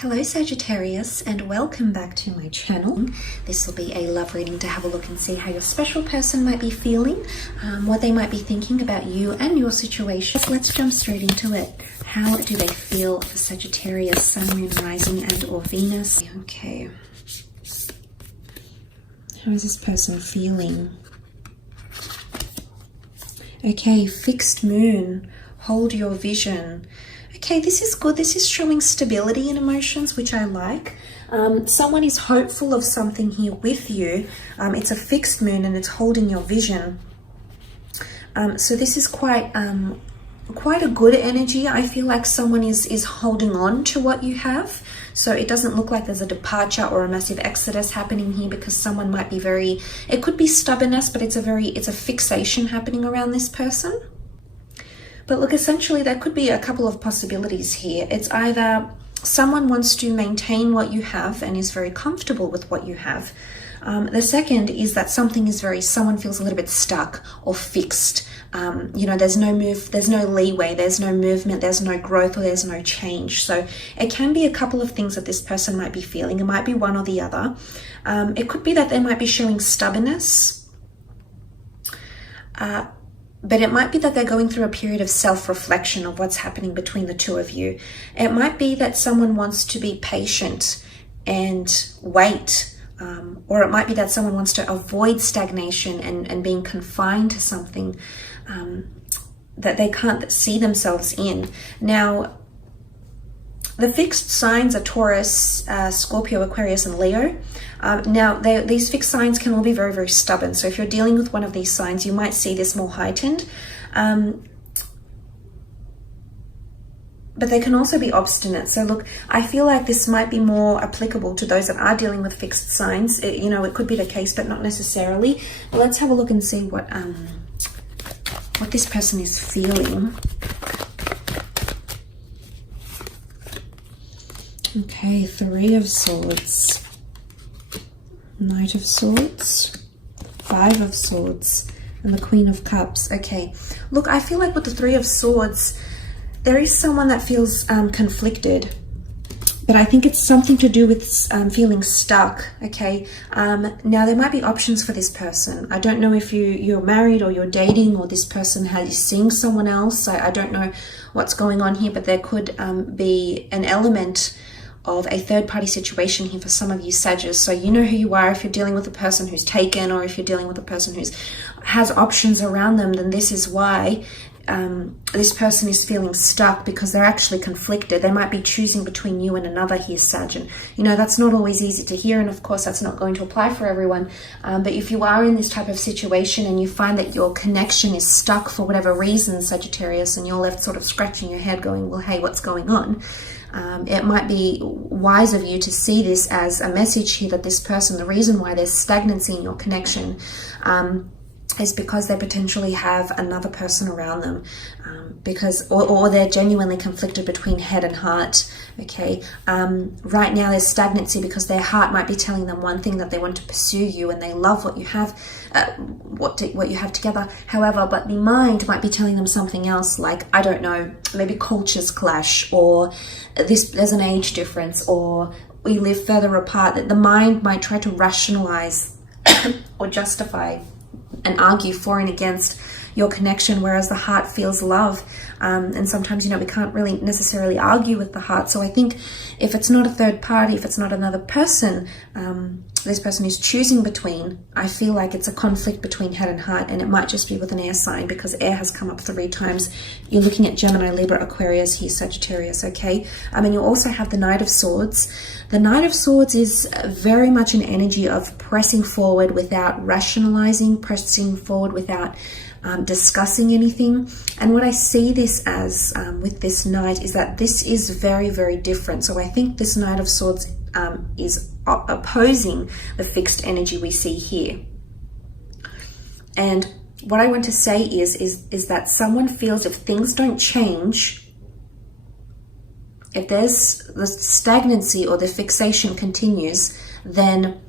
Hello Sagittarius, and welcome back to my channel. This will be a love reading to have a look and see how your special person might be feeling, what they might be thinking about you and your situation. Let's jump straight into it. How do they feel for Sagittarius, Sun, Moon, Rising and or Venus? Okay. How is this person feeling? Okay, fixed moon. Hold your vision. Okay, this is good. This is showing stability in emotions, which I like. Someone is hopeful of something here with you. It's a fixed moon and it's holding your vision. So this is quite a good energy. I feel like someone is holding on to what you have. So it doesn't look like there's a departure or a massive exodus happening here, because someone might be it could be stubbornness, but it's a fixation happening around this person. But look, essentially there could be a couple of possibilities here. It's either someone wants to maintain what you have and is very comfortable with what you have. The second is that someone feels a little bit stuck or fixed. There's no leeway, there's no movement, there's no growth, or there's no change. So it can be a couple of things that this person might be feeling. It might be one or the other. It could be that they might be showing stubbornness. But it might be that they're going through a period of self-reflection of what's happening between the two of you. It might be that someone wants to be patient and wait. Or it might be that someone wants to avoid stagnation and being confined to something that they can't see themselves in. Now, the fixed signs are Taurus, Scorpio, Aquarius, and Leo. Now, these fixed signs can all be very, very stubborn. So if you're dealing with one of these signs, you might see this more heightened. But they can also be obstinate. So look, I feel like this might be more applicable to those that are dealing with fixed signs. It could be the case, but not necessarily. But let's have a look and see what this person is feeling. Okay, Three of Swords, Knight of Swords, Five of Swords, and the Queen of Cups. Okay, look, I feel like with the Three of Swords, there is someone that feels conflicted, but I think it's something to do with feeling stuck. Okay, now there might be options for this person. I don't know if you're married or you're dating, or this person is seeing someone else. I don't know what's going on here, but there could be an element of a third-party situation here for some of you Sagittarius. So you know who you are. If you're dealing with a person who's taken, or if you're dealing with a person who has options around them, then this is why this person is feeling stuck, because they're actually conflicted. They might be choosing between you and another here, Sag. And that's not always easy to hear, and of course that's not going to apply for everyone. But if you are in this type of situation and you find that your connection is stuck for whatever reason, Sagittarius, and you're left sort of scratching your head going, well, hey, what's going on? It might be wise of you to see this as a message here that this person, the reason why there's stagnancy in your connection is because they potentially have another person around them, or they're genuinely conflicted between head and heart. Okay, right now there's stagnancy because their heart might be telling them one thing, that they want to pursue you and they love what you have, what you have together. However, but the mind might be telling them something else, like, I don't know, maybe cultures clash, or there's an age difference, or we live further apart. That the mind might try to rationalize or justify and argue for and against your connection, whereas the heart feels love. And sometimes, we can't really necessarily argue with the heart. So I think if it's not a third party, if it's not another person, this person is choosing between, I feel like it's a conflict between head and heart, and it might just be with an air sign, because air has come up 3 times. You're looking at Gemini, Libra, Aquarius here, Sagittarius, okay? And you also have the Knight of Swords. The Knight of Swords is very much an energy of pressing forward without rationalizing, pressing forward without discussing anything. And what I see this as with this Knight is that this is very, very different. So I think this Knight of Swords is opposing the fixed energy we see here. And what I want to say is that someone feels if things don't change, if there's the stagnancy or the fixation continues, then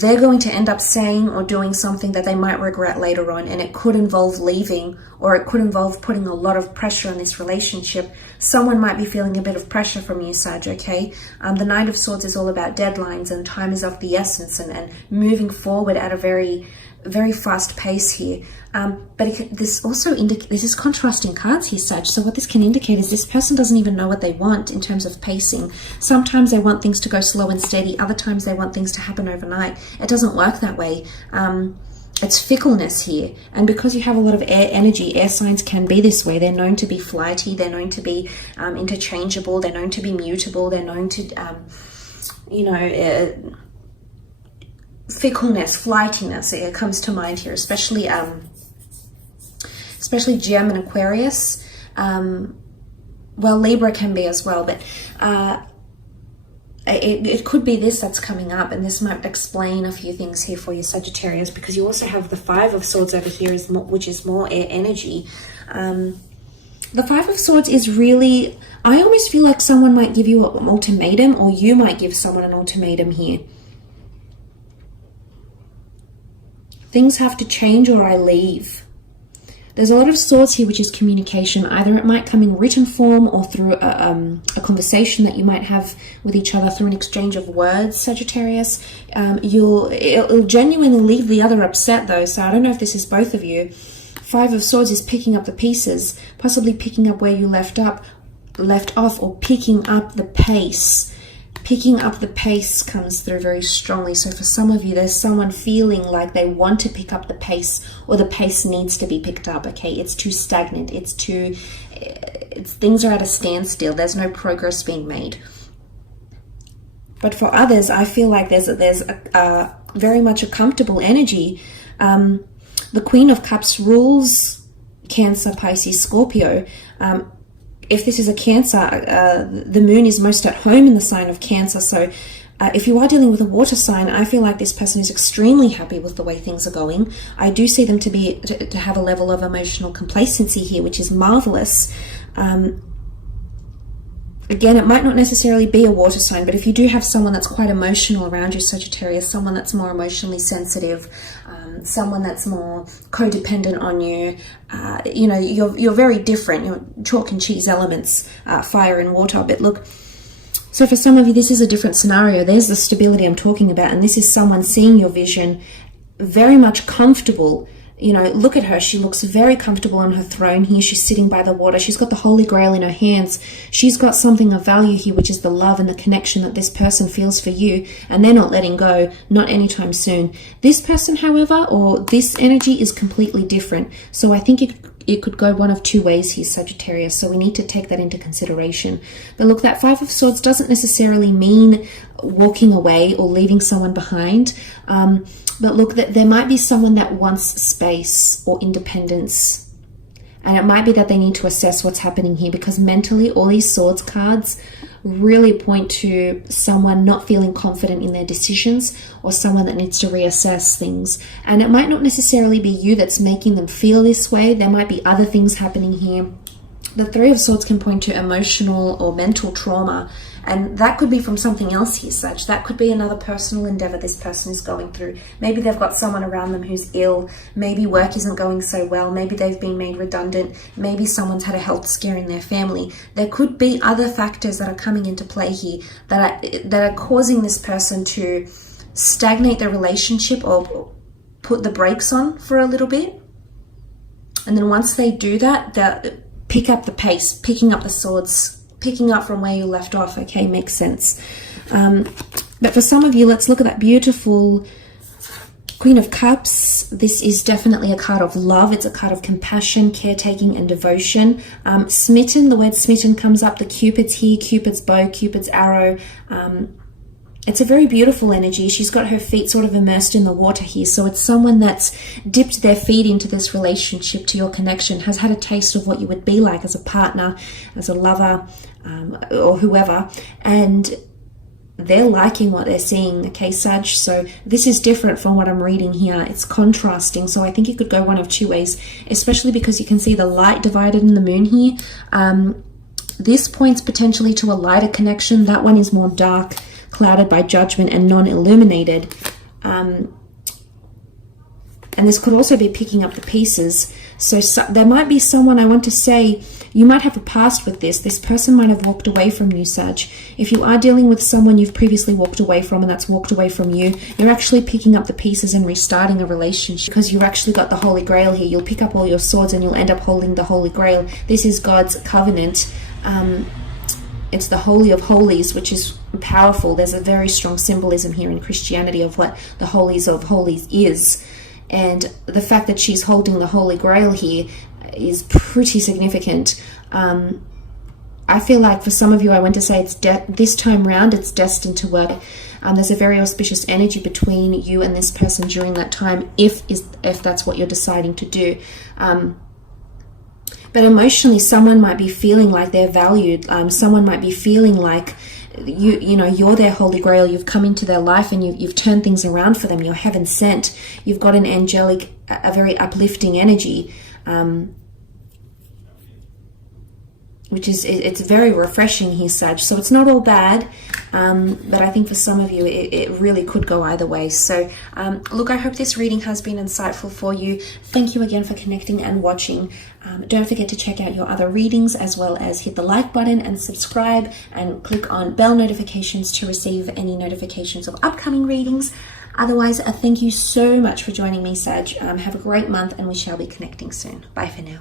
they're going to end up saying or doing something that they might regret later on, and it could involve leaving, or it could involve putting a lot of pressure on this relationship. Someone might be feeling a bit of pressure from you, Sag, okay? The Knight of Swords is all about deadlines, and time is of the essence, and moving forward at a very, very fast pace here. But this also indicates, this is contrasting cards here, Sag. So what this can indicate is this person doesn't even know what they want in terms of pacing. Sometimes they want things to go slow and steady. Other times they want things to happen overnight. It doesn't work that way. It's fickleness here. And because you have a lot of air energy, air signs can be this way. They're known to be flighty. They're known to be interchangeable. They're known to be mutable. They're known to, fickleness, flightiness, it comes to mind here, especially Gem and Aquarius. Well, Libra can be as well, but it could be this that's coming up, and this might explain a few things here for you, Sagittarius, because you also have the Five of Swords over here, which is more air energy. The Five of Swords is really, I almost feel like someone might give you an ultimatum, or you might give someone an ultimatum here. Things have to change or I leave. There's a lot of swords here, which is communication. Either it might come in written form or through a conversation that you might have with each other through an exchange of words, Sagittarius. It'll genuinely leave the other upset though, so I don't know if this is both of you. Five of Swords is picking up the pieces, possibly picking up where you left off, or picking up the pace. Picking up the pace comes through very strongly. So for some of you, there's someone feeling like they want to pick up the pace, or the pace needs to be picked up, okay? It's too stagnant. Things are at a standstill. There's no progress being made. But for others, I feel like there's a very much a comfortable energy. The Queen of Cups rules Cancer, Pisces, Scorpio. If this is a Cancer, the moon is most at home in the sign of Cancer. So if you are dealing with a water sign, I feel like this person is extremely happy with the way things are going. I do see them to have a level of emotional complacency here, which is marvelous. Again, it might not necessarily be a water sign, but if you do have someone that's quite emotional around you, Sagittarius, someone that's more emotionally sensitive, someone that's more codependent on you, you're very different. You're chalk and cheese elements, fire and water. But look, so for some of you, this is a different scenario. There's the stability I'm talking about, and this is someone seeing your vision, very much comfortable. Look at her. She looks very comfortable on her throne here. She's sitting by the water. She's got the Holy Grail in her hands. She's got something of value here, which is the love and the connection that this person feels for you, and they're not letting go, not anytime soon. This person, however, or this energy is completely different. So I think it could go one of two ways here, Sagittarius. So we need to take that into consideration. But look, that Five of Swords doesn't necessarily mean walking away or leaving someone behind. But look, there might be someone that wants space or independence. And it might be that they need to assess what's happening here, because mentally all these Swords cards really point to someone not feeling confident in their decisions, or someone that needs to reassess things. And it might not necessarily be you that's making them feel this way. There might be other things happening here. The Three of Swords can point to emotional or mental trauma, and that could be from something else here, Sag. That could be another personal endeavor this person is going through. Maybe they've got someone around them who's ill. Maybe work isn't going so well. Maybe they've been made redundant. Maybe someone's had a health scare in their family. There could be other factors that are coming into play here that are causing this person to stagnate the relationship or put the brakes on for a little bit. And then once they do that, they'll pick up the pace, picking up the swords, picking up from where you left off. Okay, makes sense. But for some of you, let's look at that beautiful Queen of Cups. This is definitely a card of love. It's a card of compassion, caretaking, and devotion. Smitten, the word smitten comes up. The Cupid's here, Cupid's bow, Cupid's arrow. It's a very beautiful energy. She's got her feet sort of immersed in the water here. So it's someone that's dipped their feet into this relationship, to your connection, has had a taste of what you would be like as a partner, as a lover, or whoever. And they're liking what they're seeing, okay, Sag? So this is different from what I'm reading here. It's contrasting. So I think it could go one of two ways, especially because you can see the light divided in the moon here. This points potentially to a lighter connection. That one is more dark, clouded by judgment and non-illuminated. And this could also be picking up the pieces. So there might be someone, I want to say, you might have a past with this. This person might have walked away from you, Sag. If you are dealing with someone you've previously walked away from and that's walked away from you, you're actually picking up the pieces and restarting a relationship because you've actually got the Holy Grail here. You'll pick up all your swords and you'll end up holding the Holy Grail. This is God's covenant. It's the Holy of Holies, which is powerful. There's a very strong symbolism here in Christianity of what the Holies of Holies is. And the fact that she's holding the Holy Grail here is pretty significant. I feel like for some of you, I want to say it's this time round, it's destined to work. There's a very auspicious energy between you and this person during that time, if that's what you're deciding to do. But emotionally, someone might be feeling like they're valued. Someone might be feeling like you know, you're their Holy Grail. You've come into their life and you've turned things around for them. You're heaven sent. You've got an angelic, a very uplifting energy, which is, it's very refreshing here, Sag. So it's not all bad, but I think for some of you, it really could go either way. So look, I hope this reading has been insightful for you. Thank you again for connecting and watching. Don't forget to check out your other readings, as well as hit the like button and subscribe and click on bell notifications to receive any notifications of upcoming readings. Otherwise, thank you so much for joining me, Sag. Have a great month and we shall be connecting soon. Bye for now.